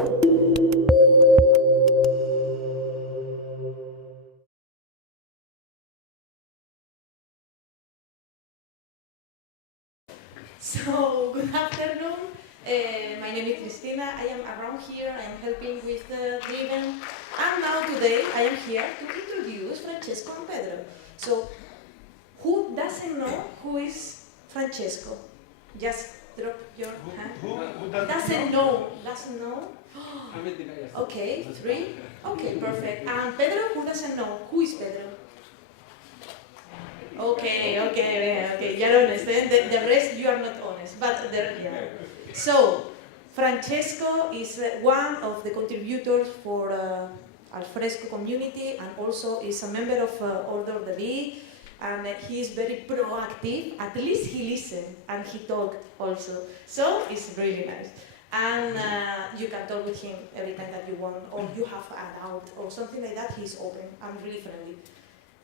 So, good afternoon. My name is Cristina. I am around here. I am helping with the event. And now today I am here to introduce Francesco and Pedro. So, who doesn't know who is Francesco? Just drop your hand. Who doesn't know? Doesn't know? Okay, 3. Okay, perfect. And Pedro, who doesn't know? Who is Pedro? Okay, you're honest. The rest you are not honest, but yeah. So, Francesco is one of the contributors for Alfresco community and also is a member of Order of the Bee, and he is very proactive. At least he listens and he talks also. So, it's really nice. And you can talk with him every time that you want, or you have a doubt or something like that. He's open and really friendly.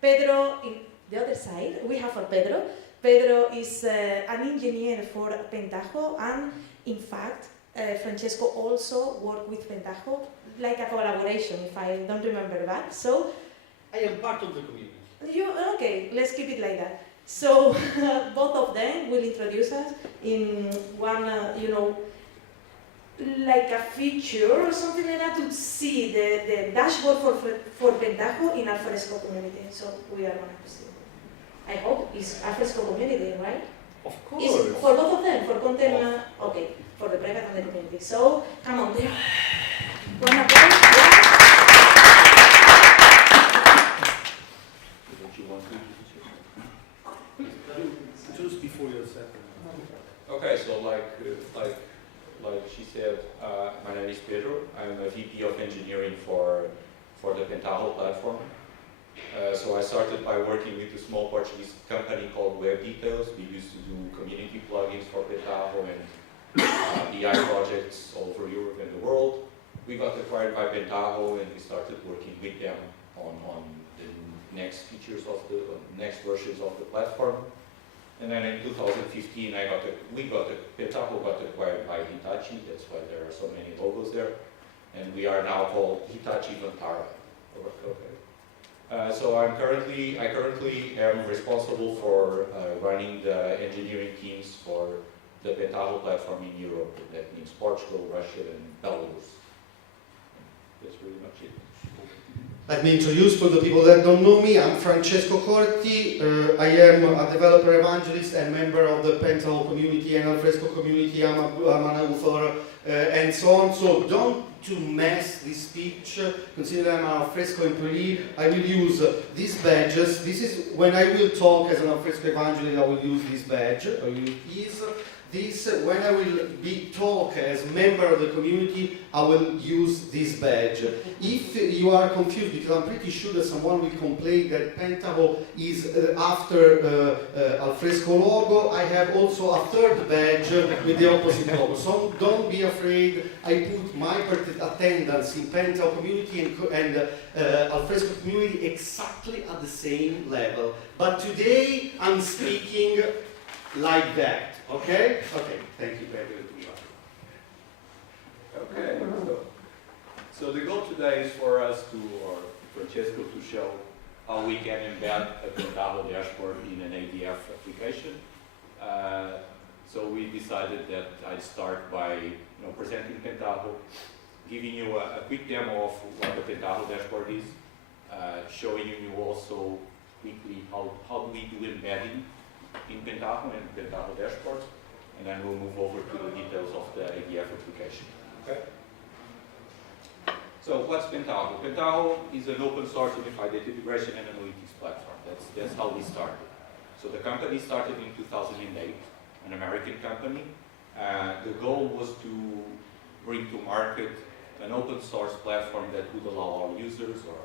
Pedro, in the other side, we have a Pedro. Pedro is an engineer for Pentaho, and in fact, Francesco also worked with Pentaho, like a collaboration, if I don't remember that. So, I am part of the community. Okay, let's keep it like that. So, both of them will introduce us in one, like a feature or something like that to see the dashboard for Pentaho in Alfresco community. So, we are going to see. I hope it's Alfresco community, right? Of course. Is for both of them, for content, okay, for the private and the community. So, come on, there. One applause. Don't you want to just before your second? Okay, so like she said, my name is Pedro. I'm a VP of engineering for the Pentaho platform. So I started by working with a small Portuguese company called Web Details. We used to do community plugins for Pentaho and BI projects all over Europe and the world. We got acquired by Pentaho and we started working with them on the next features of the next versions of the platform. And then in 2015, Pentaho got acquired by Hitachi. That's why there are so many logos there. And we are now called Hitachi Vantara. Okay. So I currently am responsible for running the engineering teams for the Pentaho platform in Europe. That means Portugal, Russia, and Belarus. That's pretty much it. Let me introduce for the people that don't know me. I'm Francesco Corti. I am a developer evangelist and member of the Pentaho community and Alfresco community. I'm an author and so on. So don't to mess this speech, consider I'm an Alfresco employee. I will use these badges. This is when I will talk as an Alfresco evangelist. I will use this badge. I will use this when I will talk as member of the community. I will use this badge. If you are confused, because I'm pretty sure that someone will complain that Pentaho is after Alfresco logo, I have also a third badge with the opposite logo. So don't be afraid. I put my attendance in Pentaho community and Alfresco community exactly at the same level. But today I'm speaking like that. Okay? Okay. Thank you, Pedro. Okay, so the goal today is for us to, or Francesco to show how we can embed a Pentaho dashboard in an ADF application. So we decided that I'd start by presenting Pentaho, giving you a quick demo of what the Pentaho dashboard is, showing you also quickly how do we do embedding in Pentaho and Pentaho dashboards, and then we'll move over to the details of the ADF application. Okay. So what's Pentaho? Pentaho is an open source unified data integration and analytics platform. That's how we started. So the company started in 2008, an American company. The goal was to bring to market an open source platform that would allow our users or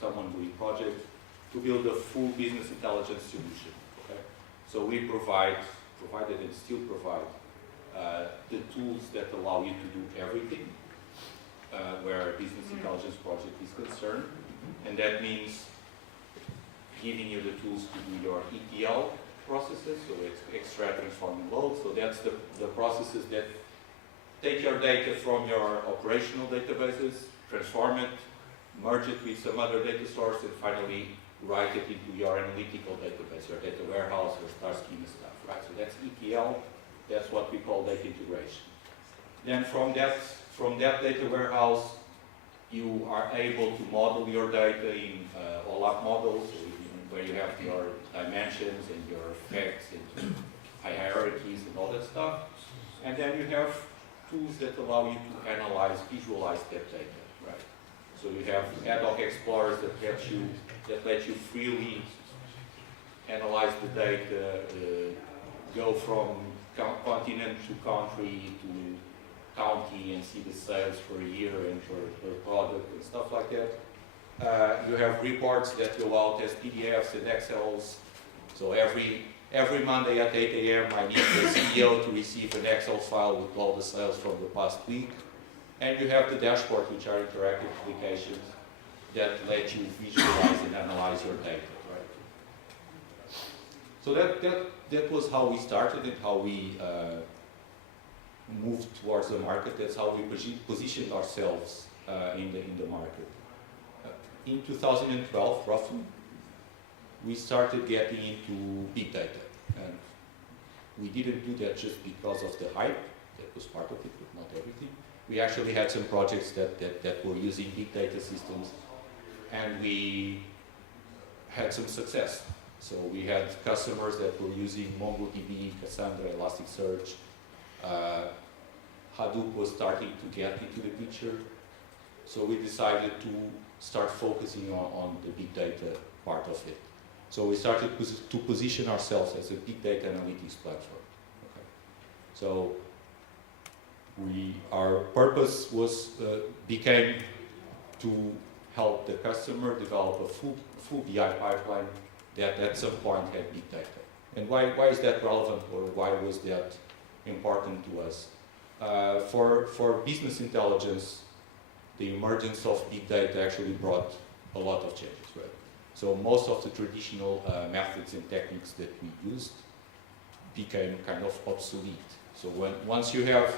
someone doing projects to build a full business intelligence solution. Okay? So we provided and still provide the tools that allow you to do everything where a business intelligence project is concerned. And that means giving you the tools to do your ETL processes, so extract, transform, and load. So that's the processes that take your data from your operational databases, transform it, merge it with some other data source, and finally write it into your analytical database, your data warehouse, or star schema stuff, right? So that's ETL. That's what we call data integration. Then from that data warehouse, you are able to model your data in OLAP models, where you have your dimensions and your facts and hierarchies and all that stuff. And then you have tools that allow you to analyze, visualize that data, right? So you have ad hoc explorers that let you freely analyze the data, go from continent to country to county and see the sales for a year and for product and stuff like that. You have reports that go out as PDFs and Excels. So every Monday at 8 a.m. I need the CEO to receive an Excel file with all the sales from the past week. And you have the dashboard, which are interactive applications that let you visualize and analyze your data, right? So that was how we started and how we moved towards the market. That's how we positioned ourselves in the market. In 2012, roughly, we started getting into big data. And we didn't do that just because of the hype. That was part of it, but not everything. We actually had some projects that were using big data systems, and we had some success. So we had customers that were using MongoDB, Cassandra, Elasticsearch. Hadoop was starting to get into the picture. So we decided to start focusing on the big data part of it. So we started to position ourselves as a big data analytics platform. Okay. So our purpose became to help the customer develop a full BI pipeline that at some point had big data. And why is that relevant, or why was that important to us? For business intelligence, the emergence of big data actually brought a lot of changes, right? So most of the traditional methods and techniques that we used became kind of obsolete. So once you have,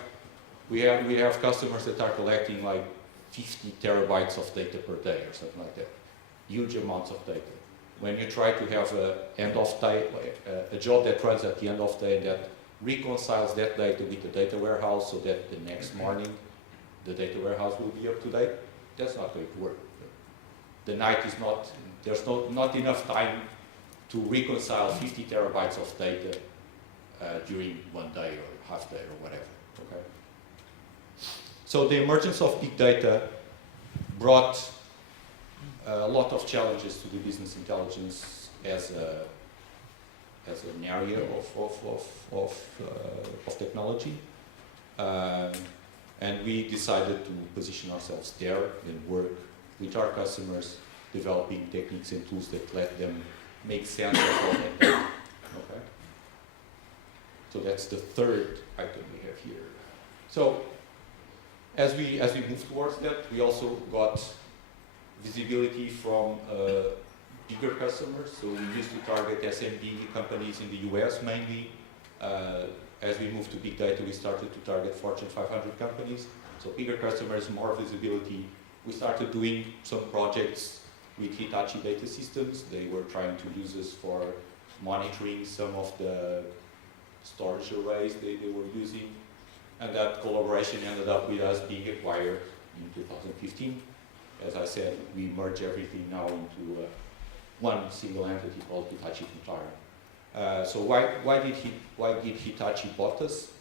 we have customers that are collecting like 50 terabytes of data per day or something like that, huge amounts of data. When you try to have a job that runs at the end of the day that reconciles that data with the data warehouse so that the next morning the data warehouse will be up to date, that's not going to work. The night is not, there's not enough time to reconcile 50 terabytes of data during one day or half day or whatever, okay? So the emergence of big data brought a lot of challenges to the business intelligence as an area of technology. And we decided to position ourselves there and work with our customers, developing techniques and tools that let them make sense of all that data. Okay? So that's the third item we have here. So as we move towards that, we also got visibility from bigger customers. So we used to target SMB companies in the US mainly. As we moved to big data, we started to target Fortune 500 companies. So bigger customers, more visibility. We started doing some projects with Hitachi data systems. They were trying to use us for monitoring some of the storage arrays they were using. And that collaboration ended up with us being acquired in 2015. As I said, we merge everything now into one single entity called Hitachi Vantara. So why did Hitachi bought us?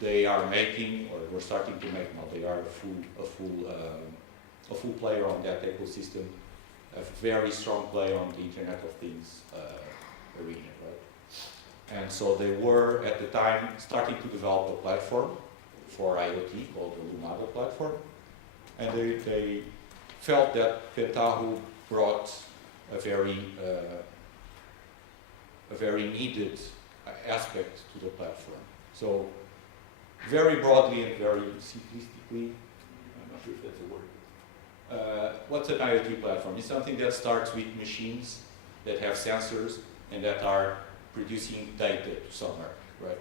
They are making, or were starting to make now, they are a full player on that ecosystem, a very strong player on the Internet of Things arena, right? And so they were, at the time, starting to develop a platform for IoT called the Lumada platform. And they felt that Pentaho brought a very needed aspect to the platform. So very broadly and very simplistically, I'm not sure if that's a word, what's an IoT platform? It's something that starts with machines that have sensors and that are producing data to somewhere, right?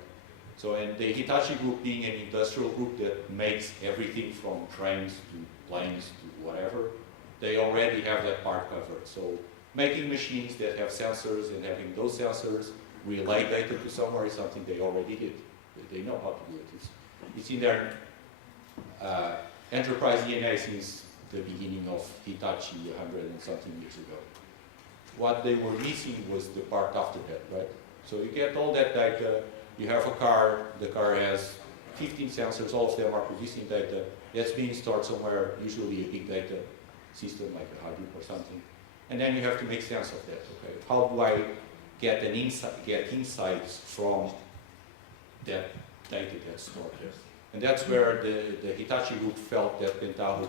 So, and the Hitachi group being an industrial group that makes everything from trains to planes to whatever, they already have that part covered. So making machines that have sensors and having those sensors relay data to somewhere is something they already did. They know how to do it. It's in their enterprise DNA since the beginning of Hitachi 100 and something years ago. What they were missing was the part after that, right? So you get all that data, you have a car, the car has 15 sensors, all of them are producing data, that's being stored somewhere, usually a big data system like a Hadoop or something. And then you have to make sense of that, okay? How do I get insights from that data that's stored there? And that's where the Hitachi group felt that Pentaho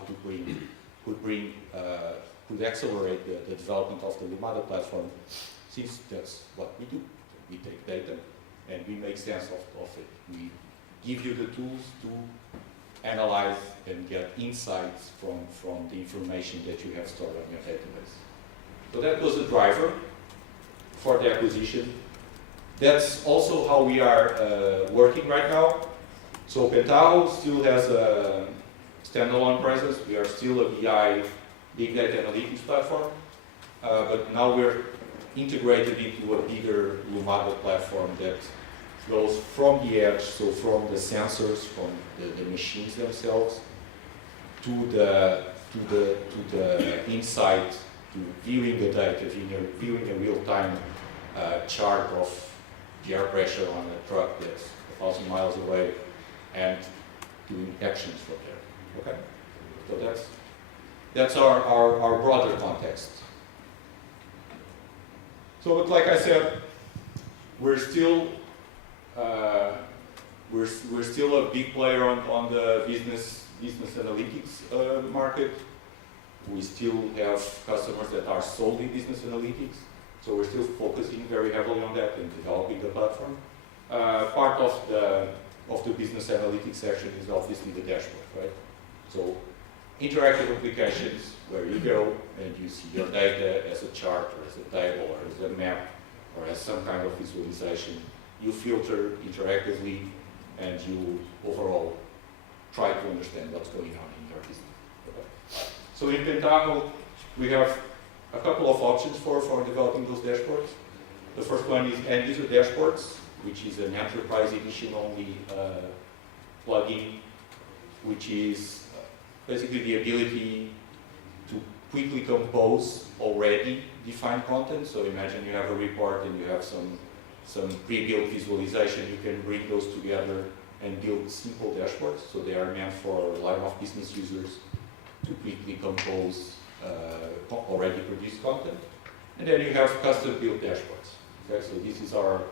could accelerate the development of the Lumada platform, since that's what we do. We take data and we make sense of it. We give you the tools to analyze and get insights from the information that you have stored on your database. So that was the driver for the acquisition. That's also how we are working right now. So Pentaho still has a standalone presence. We are still a BI, big data analytics platform, but now we're integrated into a bigger Lumada platform that goes from the edge, so from the sensors, from the machines themselves, to the insight, to viewing the data, viewing a real-time chart of the air pressure on a truck that's 1,000 miles away, and doing actions from there. Okay, so that's our broader context. So, but like I said, we're still a big player on the business analytics market. We still have customers that are solely business analytics, so we're still focusing very heavily on that and developing the platform. Part of the business analytics section is obviously the dashboard, right? So interactive applications where you go and you see your data as a chart or as a table or as a map or as some kind of visualization. You filter interactively and you overall try to understand what's going on in your business. Okay. So in Pentaho, we have a couple of options for developing those dashboards. The first one is end-user dashboards, which is an enterprise edition only plugin, which is basically the ability to quickly compose already defined content. So imagine you have a report and you have some pre-built visualization, you can bring those together and build simple dashboards. So they are meant for line of business users to quickly compose already produced content. And then you have custom built dashboards. Okay, so this is our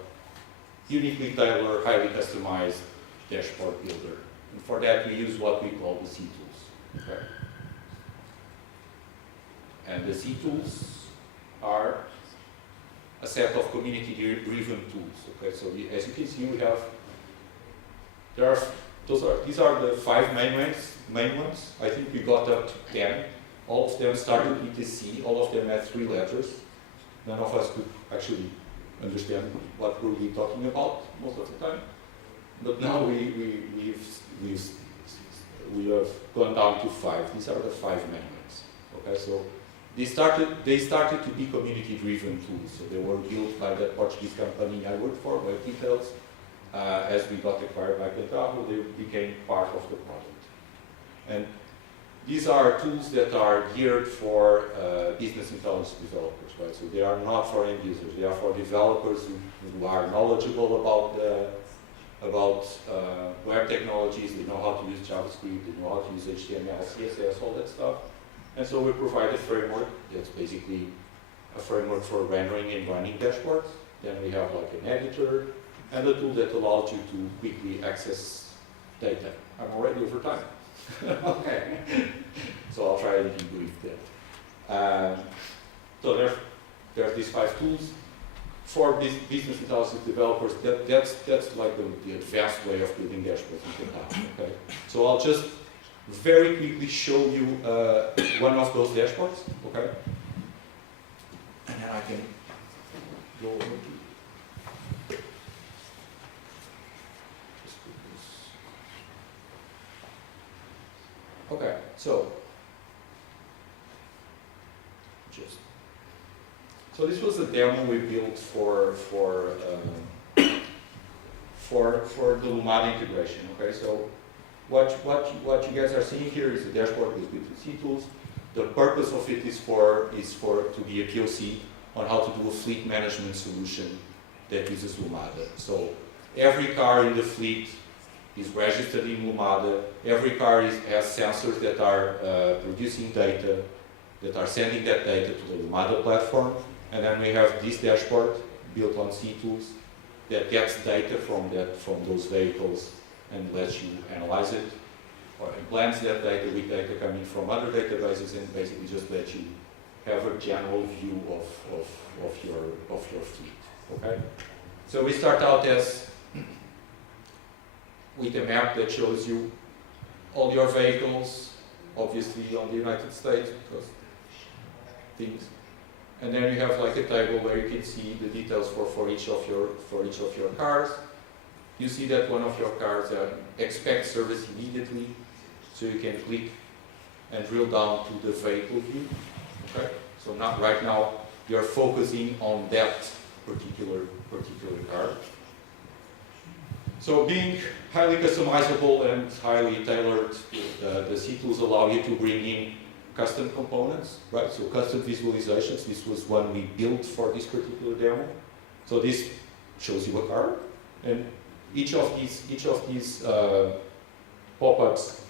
uniquely tailored, highly customized dashboard builder. And for that we use what we call the C tools. Okay? And the C tools are a set of community-driven tools. Okay, so as you can see, we have these are the 5 main ones. I think we got up to 10. All of them started with the C. All of them had 3 letters. None of us could actually understand what were we talking about most of the time. But now we have gone down to 5. These are the 5 main ones. Okay, so they started to be community-driven tools. So they were built by the Portuguese company I worked for, Web Details. As we got acquired by Pentaho, they became part of the product. And these are tools that are geared for business intelligence developers, right? So they are not for end users. They are for developers who are knowledgeable about web technologies. They know how to use JavaScript. They know how to use HTML, CSS, all that stuff. And so we provide a framework that's basically a framework for rendering and running dashboards. Then we have like an editor and a tool that allows you to quickly access data. I'm already over time. Okay. So I'll try to debrief that. So there's these 5 tools. For business intelligence developers, that's like the advanced way of building dashboards in Pentaho. Okay. So I'll just very quickly show you one of those dashboards. Okay. And then I can go over to Okay, so this was a demo we built for the Lumada integration. Okay, so what you guys are seeing here is a dashboard with B2C tools. The purpose of it is for to be a POC on how to do a fleet management solution that uses Lumada. So every car in the fleet is registered in Lumada. Every car has sensors that are producing data, that are sending that data to the Lumada platform. And then we have this dashboard built on C tools that gets data from those vehicles and lets you analyze it, or blends that data with data coming from other databases, and basically just lets you have a general view of your fleet. Okay, so we start out with a map that shows you all your vehicles, obviously on the United States because things. And then you have like a table where you can see the details for each of your cars. You see that one of your cars expects service immediately, so you can click and drill down to the vehicle view. Okay, so not right now you're focusing on that particular car. So being highly customizable and highly tailored, the C tools allow you to bring in custom components, right? So custom visualizations. This was one we built for this particular demo. So this shows you a car, and each of these pop-ups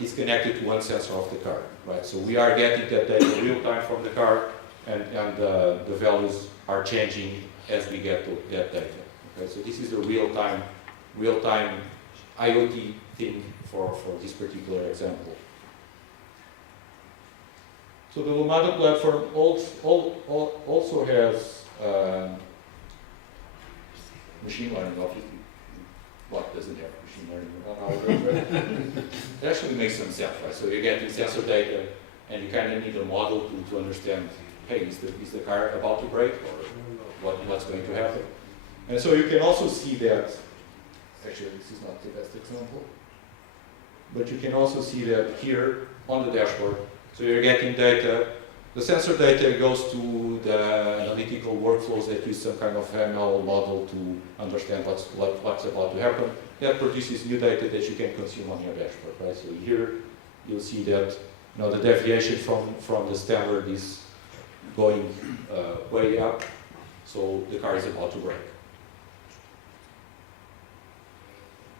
is connected to one sensor of the car, right? So we are getting that data real time from the car, and the values are changing as we get to that data. Okay, so this is a real-time IoT thing for this particular example. So the Lumada platform also has machine learning, obviously. What doesn't have machine learning on ours, right? It actually makes some sense, right? So you're getting sensor data, and you kind of need a model to understand, hey, is the car about to break, or what's going to happen? And so you can also see that, actually this is not the best example, but you can also see that here on the dashboard. So you're getting data. The sensor data goes to the analytical workflows that use some kind of ML model to understand what's about to happen. That produces new data that you can consume on your dashboard, right? So here you'll see that the deviation from the standard is going way up, so the car is about to break.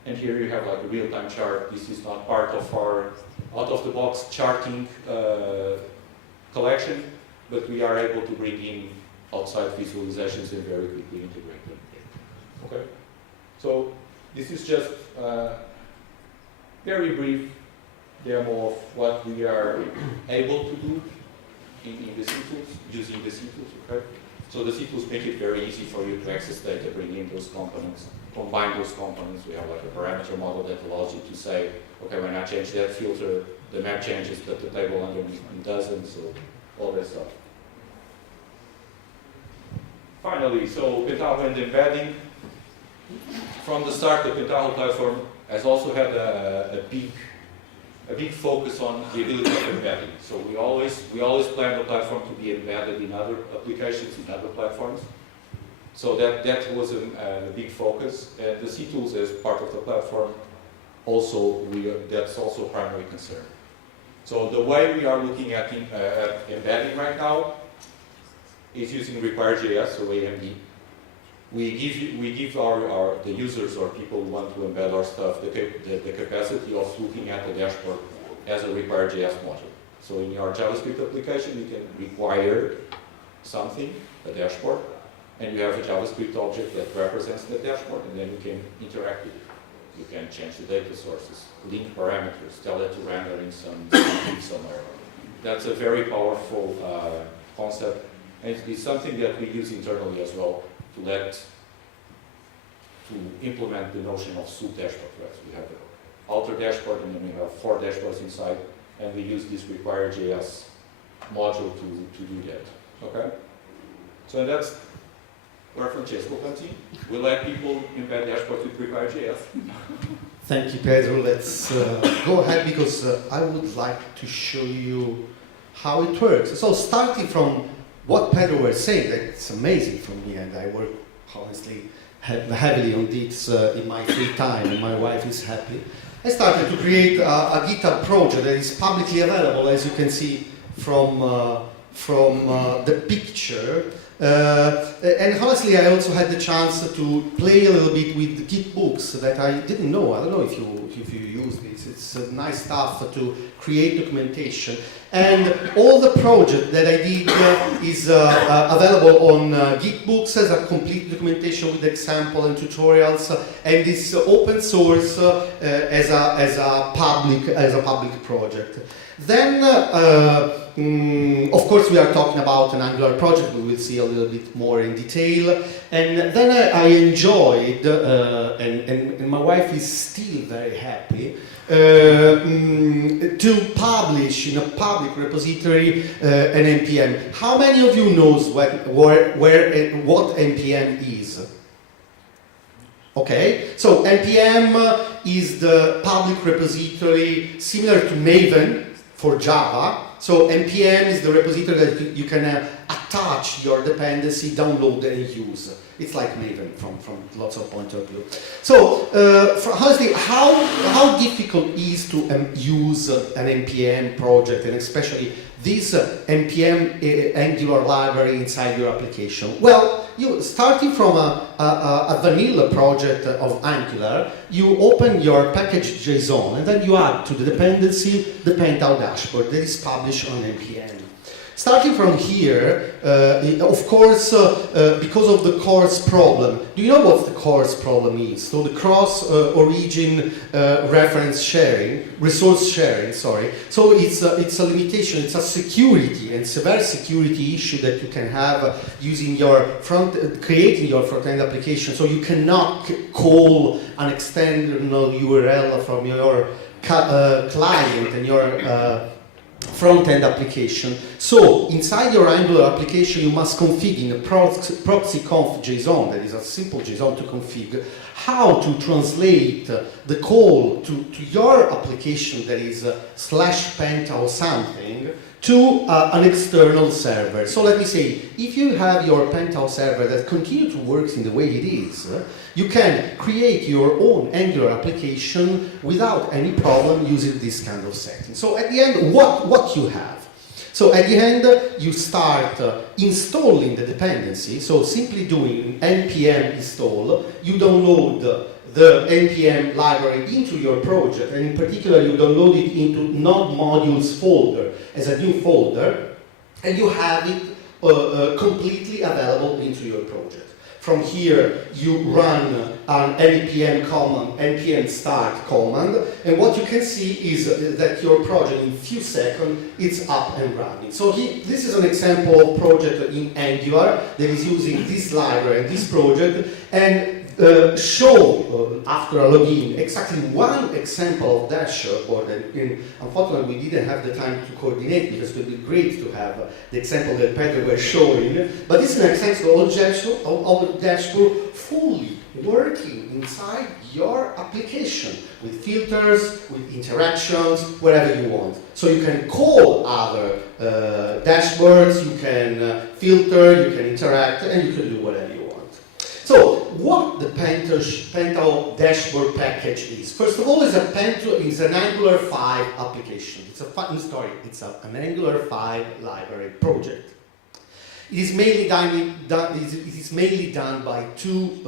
And here you have like a real-time chart. This is not part of our out-of-the-box charting collection, but we are able to bring in outside visualizations and very quickly integrate them. Okay, so this is just a very brief demo of what we are able to do in the C tools, using the C tools. Okay, so the C tools make it very easy for you to access data, bring in those components, combine those components. We have like a parameter model that allows you to say, okay, when I change that filter, the map changes, but the table underneath doesn't, so all that stuff. Finally, so Pentaho and embedding. From the start, the Pentaho platform has also had a big focus on the ability of embedding. So we always plan the platform to be embedded in other applications, in other platforms. So that was a big focus. And the C tools as part of the platform, that's also a primary concern. So the way we are looking at embedding right now is using require.js, so AMD. We give the users or people who want to embed our stuff the capacity of looking at the dashboard as a require.js module. So in your JavaScript application, you can require something, a dashboard, and you have a JavaScript object that represents the dashboard, and then you can interact with it. You can change the data sources, link parameters, tell it to render in some somewhere. That's a very powerful concept, and it's something that we use internally as well to implement the notion of soup dashboard. Right? So we have an outer dashboard, and then we have 4 dashboards inside, and we use this require.js module to do that. Okay, so that's where Francesco comes in. We let people embed dashboards with require.js. Thank you, Pedro. Let's go ahead because I would like to show you how it works. So starting from what Pedro was saying, that's amazing for me, and I work honestly heavily on this in my free time, and my wife is happy. I started to create a GitHub project that is publicly available, as you can see from the picture. And honestly, I also had the chance to play a little bit with Git books that I didn't know. I don't know if you use this. It's nice stuff to create documentation. And all the project that I did is available on Git books as a complete documentation with example and tutorials, and it's open source as a public project. Then, of course, we are talking about an Angular project. We will see a little bit more in detail. And then I enjoyed, and my wife is still very happy, to publish in a public repository an NPM. How many of you knows what NPM is? Okay, so NPM is the public repository similar to Maven for Java. So NPM is the repository that you can attach your dependency, download and use. It's like Maven from lots of point of view. So honestly, how difficult is to use an NPM project, and especially this NPM Angular library inside your application? Well, starting from a vanilla project of Angular, you open your package JSON and then you add to the dependency the Pentaho dashboard that is published on NPM. Starting from here, of course, because of the CORS problem. Do you know what the CORS problem is? So the cross-origin resource sharing, sorry. So it's a limitation, it's a security and severe security issue that you can have using creating your front-end application. So you cannot call an external URL from your client and your front-end application. So inside your Angular application, you must configure in a proxy conf JSON, that is a simple JSON to configure, how to translate the call to your application that is /Pentaho something to an external server. So let me say, if you have your Pentaho server that continues to work in the way it is, you can create your own Angular application without any problem using this kind of setting. So at the end, what you have? So at the end, you start installing the dependency. So simply doing npm install, you download the npm library into your project, and in particular, you download it into node modules folder as a new folder, and you have it completely available into your project. From here, you run an npm command, npm start command, and what you can see is that your project in a few seconds is up and running. So this is an example of project in Angular that is using this library and this project, and show after a login exactly one example of dashboard. And unfortunately, we didn't have the time to coordinate because it would be great to have the example that Pedro was showing. But this is an example of a dashboard fully working inside your application with filters, with interactions, wherever you want. So you can call other dashboards, you can filter, you can interact, and you can do whatever you want. So, what the Pentaho dashboard package is? First of all, it's an Angular 5 application. It's a fun story. It's an Angular 5 library project. It is mainly done by two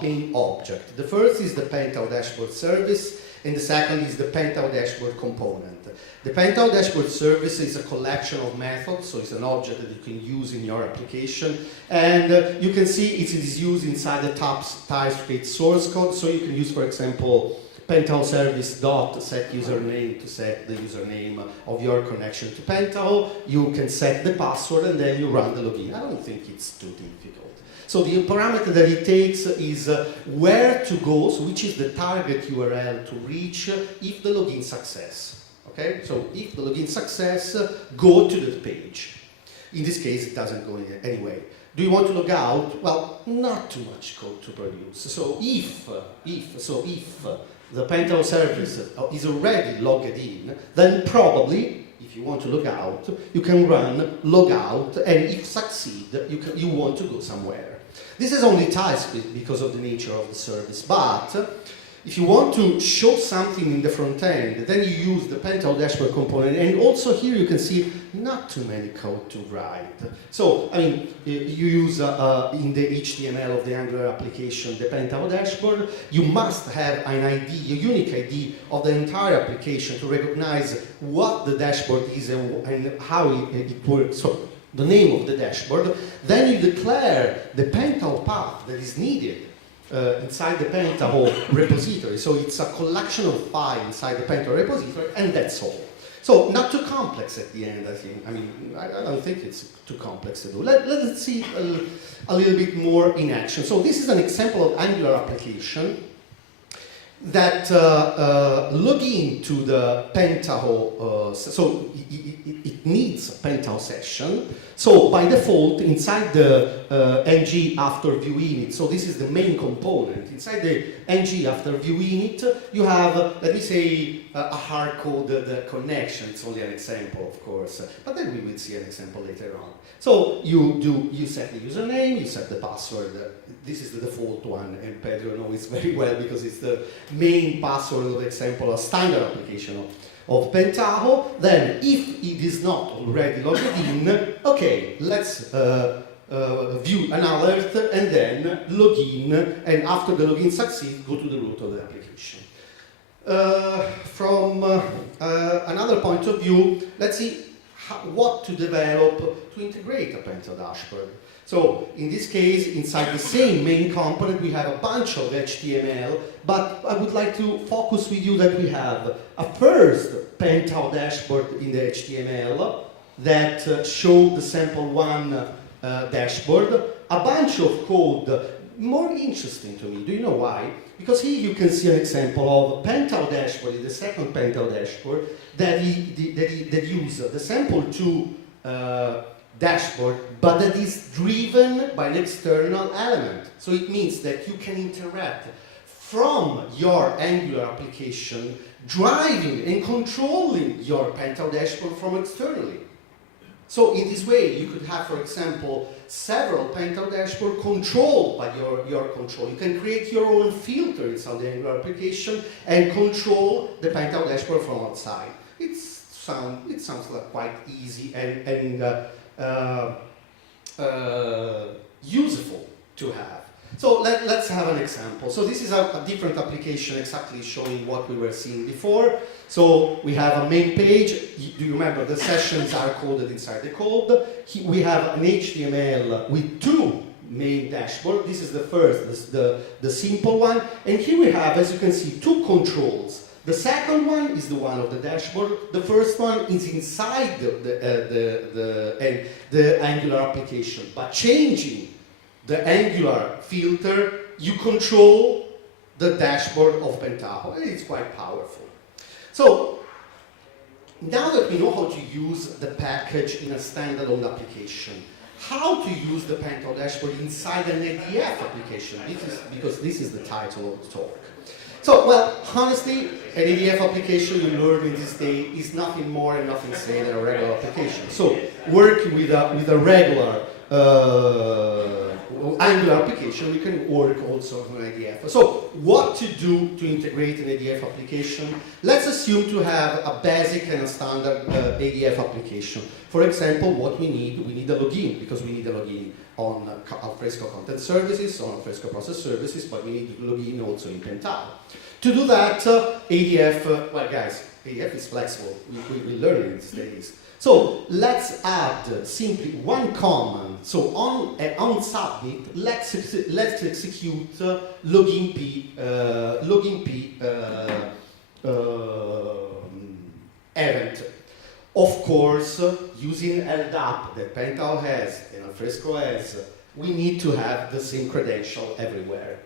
main objects. The first is the Pentaho dashboard service, and the second is the Pentaho dashboard component. The Pentaho dashboard service is a collection of methods, so it's an object that you can use in your application. And you can see it is used inside the TypeScript source code, so you can use, for example, Pentaho service dot set username to set the username of your connection to Pentaho. You can set the password and then you run the login. I don't think it's too difficult. So the parameter that it takes is where to go, so which is the target URL to reach if the login success. Okay, so if the login success, go to the page. In this case, it doesn't go anyway. Do you want to log out? Well, not too much code to produce. So if the Pentaho service is already logged in, then probably, if you want to log out, you can run log out, and if succeed, you want to go somewhere. This is only TypeScript because of the nature of the service, but if you want to show something in the front end, then you use the Pentaho Dashboard component, and also here you can see not too many code to write. So, I mean, you use in the HTML of the Angular application the Pentaho Dashboard. You must have an ID, a unique ID of the entire application to recognize what the dashboard is and how it works. So, the name of the dashboard. Then you declare the Pentaho path that is needed inside the Pentaho repository. So it's a collection of files inside the Pentaho repository, and that's all. So not too complex at the end, I think. I mean, I don't think it's too complex to do. Let's see a little bit more in action. So this is an example of Angular application that log into the Pentaho, so it needs a Pentaho session. So by default, inside the ng after view init, so this is the main component. Inside the ng after view init, you have, let me say, a hard-coded connection. It's only an example, of course, but then we will see an example later on. So you set the username, you set the password. This is the default one, and Pedro knows very well because it's the main password of example, a standard application of Pentaho. Then, if it is not already logged in, okay, let's view an alert and then log in, and after the login succeeds, go to the root of the application. From another point of view, let's see what to develop to integrate a Pentaho dashboard. So in this case, inside the same main component, we have a bunch of HTML, but I would like to focus with you that we have a first Pentaho dashboard in the HTML that show the sample one dashboard, a bunch of code, more interesting to me. Do you know why? Because here you can see an example of Pentaho dashboard, the second Pentaho dashboard, that use the sample 2 dashboard, but that is driven by an external element. So it means that you can interact from your Angular application, driving and controlling your Pentaho dashboard from externally. So in this way, you could have, for example, several Pentaho dashboard controlled by your control. You can create your own filter inside the Angular application and control the Pentaho dashboard from outside. It sounds like quite easy and useful to have. So let's have an example. So this is a different application exactly showing what we were seeing before. So we have a main page. Do you remember the sessions are coded inside the code? We have an HTML with 2 main dashboards. This is the first, the simple one. And here we have, as you can see, 2 controls. The second one is the one of the dashboard. The first one is inside the Angular application. By changing the Angular filter, you control the dashboard of Pentaho, and it's quite powerful. So, now that we know how to use the package in a standalone application, how to use the Pentaho dashboard inside an ADF application, because this is the title of the talk. So, well, honestly, an ADF application you learn in this day is nothing more and nothing less than a regular application. So, working with a regular Angular application, we can work also on ADF. So, what to do to integrate an ADF application? Let's assume to have a basic and a standard ADF application. For example, what we need a login, because we need a login on Alfresco Content Services, on Alfresco Process Services, but we need to log in also in Pentaho. To do that, ADF, well guys, ADF is flexible, we learn in these days. So let's add simply one command. So on submit, let's execute login p event. Of course, using LDAP that Pentaho has and Alfresco has, we need to have the same credential everywhere.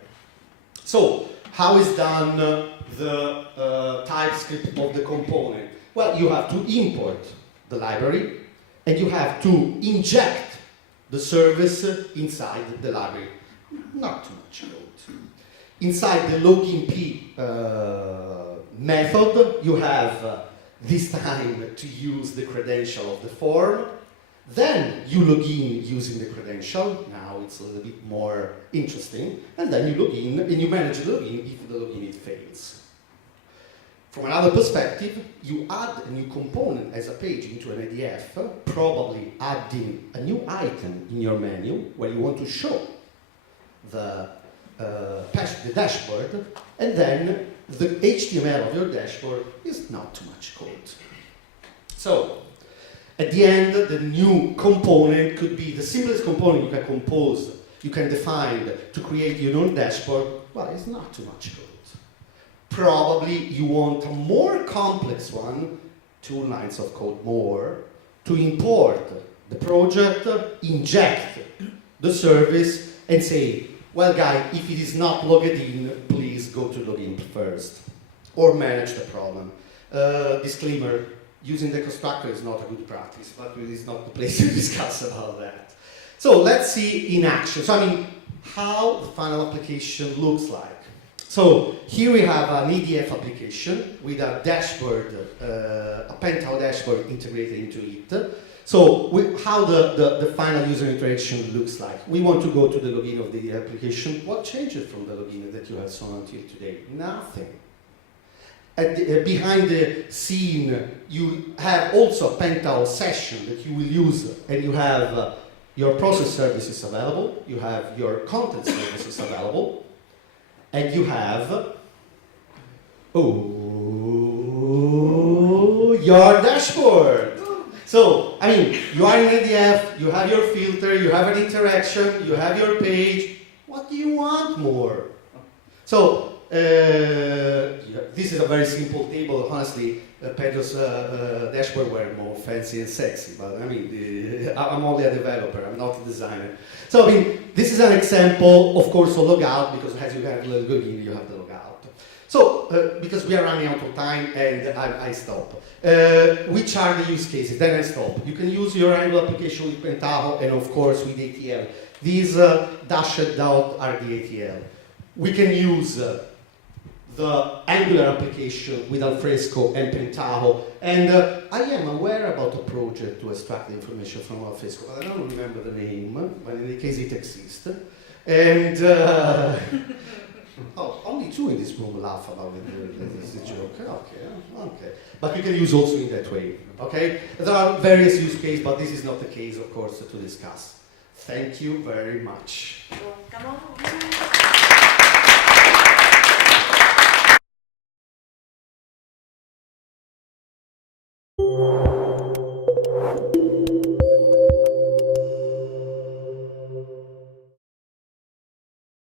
So, how is done the TypeScript of the component? Well, you have to import the library, and you have to inject the service inside the library. Not too much code. inside the login P method, you have this time to use the credential of the form. Then you log in using the credential. Now it's a little bit more interesting. And then you log in and you manage the login if the login it fails. From another perspective, you add a new component as a page into an ADF, probably adding a new item in your menu where you want to show the dashboard, and then the HTML of your dashboard is not too much code. So, at the end, the new component could be the simplest component you can compose, you can define to create your own dashboard. Well, it's not too much code. Probably you want a more complex one, 2 lines of code more, to import the project, inject the service, and say, well, guys, if it is not logged in, please go to login first, or manage the problem. Disclaimer, using the constructor is not a good practice, but it is not the place to discuss about that. So let's see in action. So I mean, how the final application looks like. So here we have an ADF application with a dashboard, a Pentaho dashboard integrated into it. So how the final user interaction looks like. We want to go to the login of the application. What changes from the login that you have shown until today? Nothing. Behind the scene, you have also a Pentaho session that you will use, and you have your process services available, you have your content services available, and you have your dashboard. So, I mean, you are in ADF, you have your filter, you have an interaction, you have your page. What do you want more? So, this is a very simple table. Honestly, Pedro's dashboard were more fancy and sexy, but I mean, I'm only a developer, I'm not a designer. So, I mean, this is an example, of course, of logout, because as you have the login, you have the logout. So, because we are running out of time and I stop. Which are the use cases? Then I stop. You can use your Angular application with Pentaho and, of course, with ATL. These dashed out are the ATL. We can use the Angular application with Alfresco and Pentaho. And I am aware about a project to extract the information from Alfresco. I don't remember the name, but in any case it exists. And only 2 in this room laugh about it. It's a joke. Okay. But you can use also in that way. Okay? There are various use cases, but this is not the case, of course, to discuss. Thank you very much. Come on.